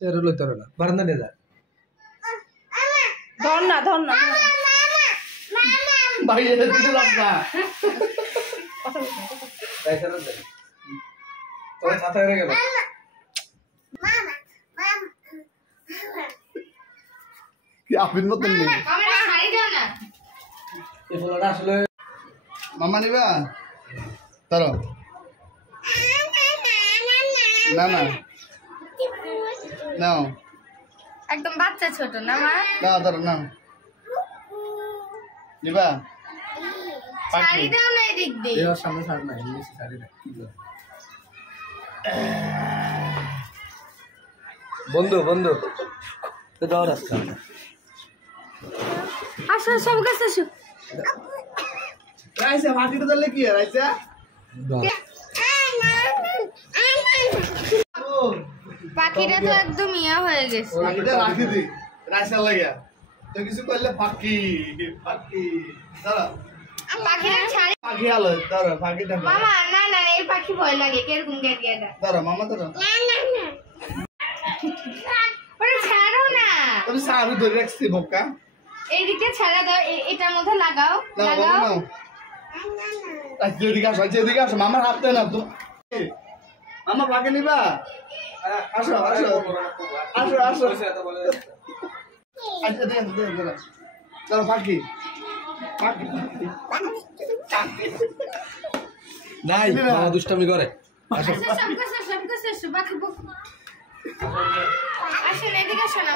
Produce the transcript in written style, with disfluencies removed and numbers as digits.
তেরো লই তেরো না বারান্দা নিয়ে যা ধর না ভাই এটা দিতে যাস না তাই তেরো দে তোর ছাতা হয়ে গেল কি আপনি মতন নেই ক্যামেরা ছাড়ি দাও না এই বলাটা আসলে মামা নিবা তারো না না নাও একদম বাচ্চা ছোট না মা দাও তারো নাও নিবা ছাড়ি দাও না এদিক দিয়ে এর সামনে ছাড় না ইংলিশ ছাড়ি না কি বল বন্ধু বন্ধু তো দাও রাস্তা আসো সব কাছে আসো রাইসা মাটিতে দিলে কি রাইসা দাও পাখিটা তো একদম ইয়া হয়ে গেছে মাটিতে রাখি দি রাইসা লাগিয়া তো কিছু করলে ফাঁকি দাঁড়া পাখিটা ছাড়ি পাখি আলো দাঁড়া পাখিটা মামা না না এই পাখি ভয় লাগে কিরকম গেটা দাঁড়া মামা দাঁড়া ওরে ছাড়ো না তুমি সারু ধরে রাখছি বোকা এইদিকে ছাড়া দাও এটার মধ্যে লাগাও নাও বাবা লাগাও নাও আচ্ছা এদিকে আসো মামার হাতে না তো মামা পাখি নিবা আসো আসো আসো আসো আচ্ছা দেন চলো পাখি নাই মামা দুষ্টামি করে সব কাছে পাখি আসেন এদিকে আসো না